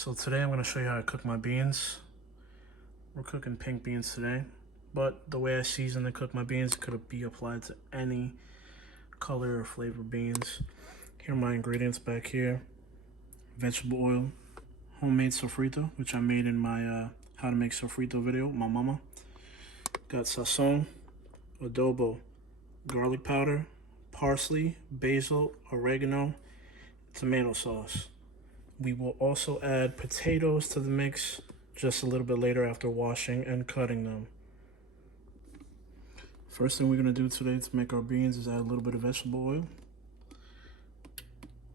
So today I'm going to show you how I cook my beans. We're cooking pink beans today, but the way I season and cook my beans could be applied to any color or flavor beans. Here are my ingredients back here. Vegetable oil, homemade sofrito, which I made in my how to make sofrito video with my mama. Got Sazon, Adobo, garlic powder, parsley, basil, oregano, tomato sauce. We will also add potatoes to the mix just a little bit later after washing and cutting them. First thing we're going to do today to make our beans is add a little bit of vegetable oil.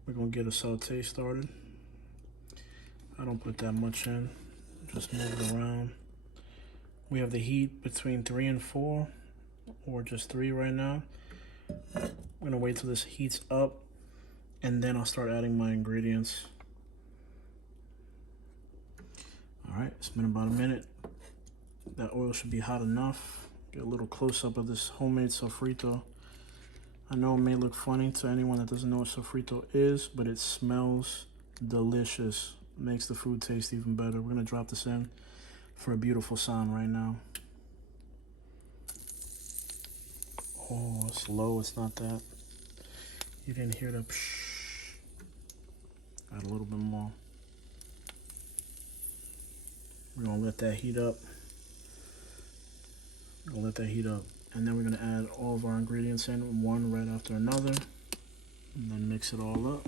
We're going to get a saute started. I don't put that much in, just move it around. We have the heat between 3 and 4, or just 3 right now. I'm going to wait till this heats up, and then I'll start adding my ingredients. Alright, it's been about a minute. That oil should be hot enough. Get a little close-up of this homemade sofrito. I know it may look funny to anyone that doesn't know what sofrito is, but it smells delicious. It makes the food taste even better. We're going to drop this in for a beautiful sound right now. Oh, it's low. It's not that. You didn't hear that psh. Add a little bit more. We're going to let that heat up. And then we're going to add all of our ingredients in, one right after another. And then mix it all up.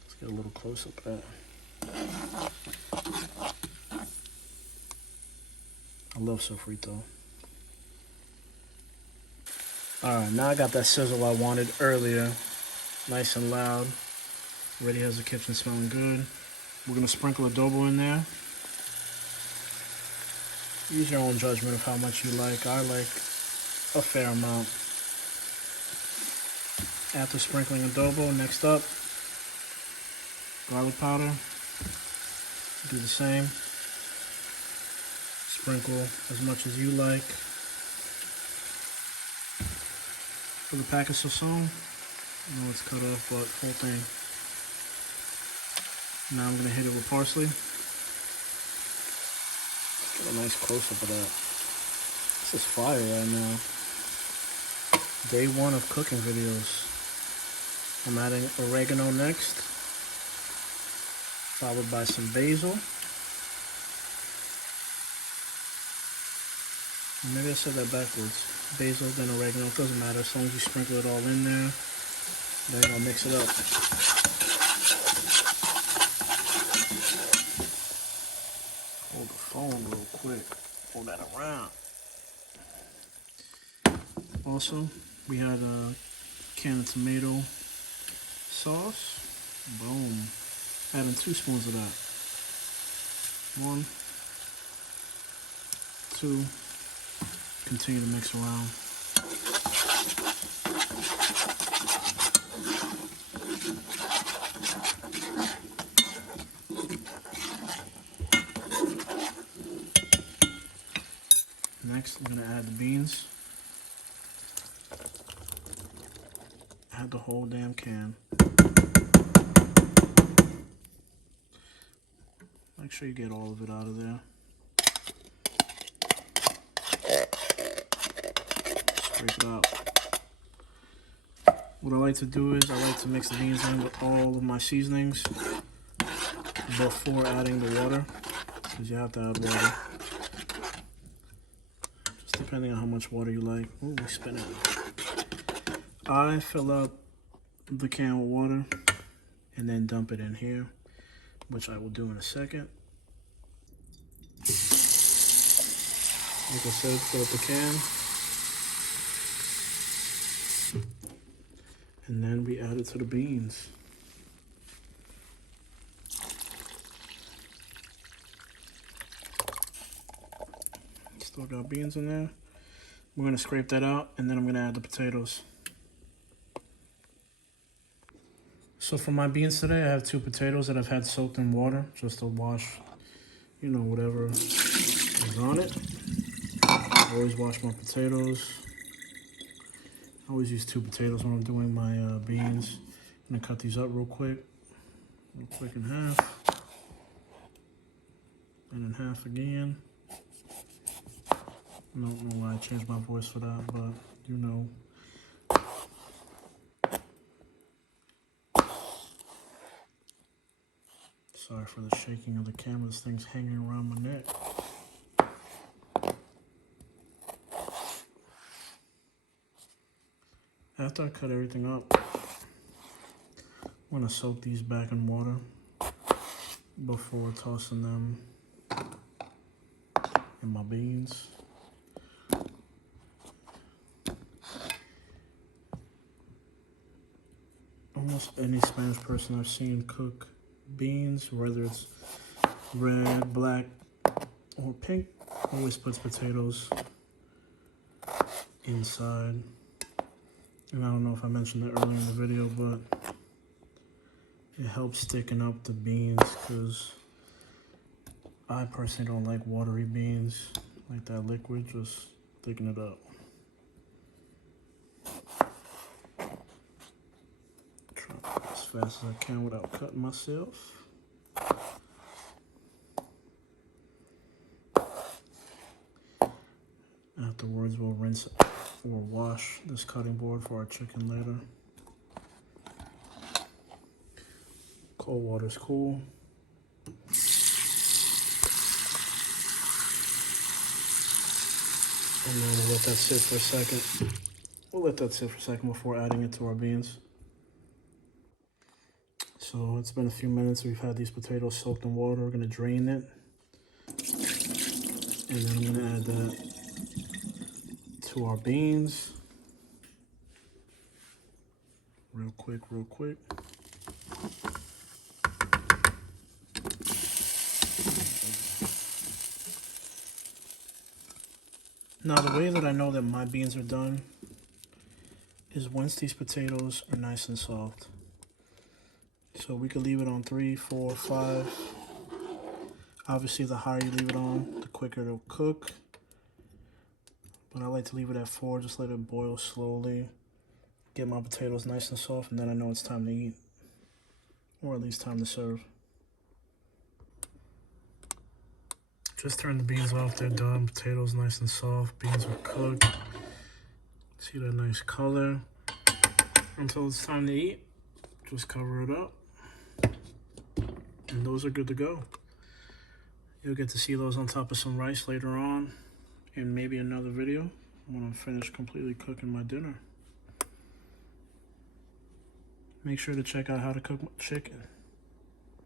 Let's get a little close up of that. I love sofrito. Alright, now I got that sizzle I wanted earlier. Nice and loud. Already has the kitchen smelling good. We're going to sprinkle adobo in there. Use your own judgment of how much you like. I like a fair amount. After sprinkling adobo, next up, garlic powder. Do the same. Sprinkle as much as you like. For the pack of Sazon, I know it's cut off, but whole thing. Now I'm going to hit it with parsley. Get a nice close-up of that. This is fire right now. Day 1 of cooking videos. I'm adding oregano next, followed by some basil. Maybe I said that backwards. Basil, then oregano. It doesn't matter as long as you sprinkle it all in there. Then I'll mix it up. Hold the phone real quick. Pull that around. Also, we had a can of tomato sauce. Boom. Adding 2 spoons of that. 1, 2. Continue to mix around. Next, I'm going to add the beans. Add the whole damn can. Make sure you get all of it out of there. Scrape it out. What I like to do is I like to mix the beans in with all of my seasonings before adding the water, because you have to add water. Just depending on how much water you like. Ooh, we spin it. I fill up the can with water and then dump it in here, which I will do in a second. Like I said, fill up the can. And then we add it to the beans. Still got beans in there. We're going to scrape that out, and then I'm going to add the potatoes. So for my beans today, I have 2 potatoes that I've had soaked in water just to wash, you know, whatever is on it. I always wash my potatoes. I always use 2 potatoes when I'm doing my beans. I'm gonna cut these up real quick in half. and in half again. I don't know why I changed my voice for that, but you know. Sorry for the shaking of the camera. This thing's hanging around my neck. After I cut everything up, I'm gonna soak these back in water before tossing them in my beans. Almost any Spanish person I've seen cook beans, whether it's red, black, or pink, always puts potatoes inside. And I don't know if I mentioned that earlier in the video, but it helps thicken up the beans because I personally don't like watery beans. Like that liquid, just thicken it up. Try to go as fast as I can without cutting myself. Afterwards, we'll rinse or wash this cutting board for our chicken later. Cold water's cool. And then we'll let that sit for a second. We'll let that sit for a second before adding it to our beans. So it's been a few minutes. We've had these potatoes soaked in water. We're gonna drain it. And then I'm gonna add that to our beans. Real quick. Now the way that I know that my beans are done is once these potatoes are nice and soft. So we could leave it on 3, 4, 5. Obviously the higher you leave it on, the quicker it'll cook. But I like to leave it at 4, just let it boil slowly. Get my potatoes nice and soft, and then I know it's time to eat. Or at least time to serve. Just turn the beans off, they're done. Potatoes nice and soft, beans are cooked. See that nice color. Until it's time to eat, just cover it up. And those are good to go. You'll get to see those on top of some rice later on in maybe another video when I'm finished completely cooking my dinner. Make sure to check out how to cook chicken.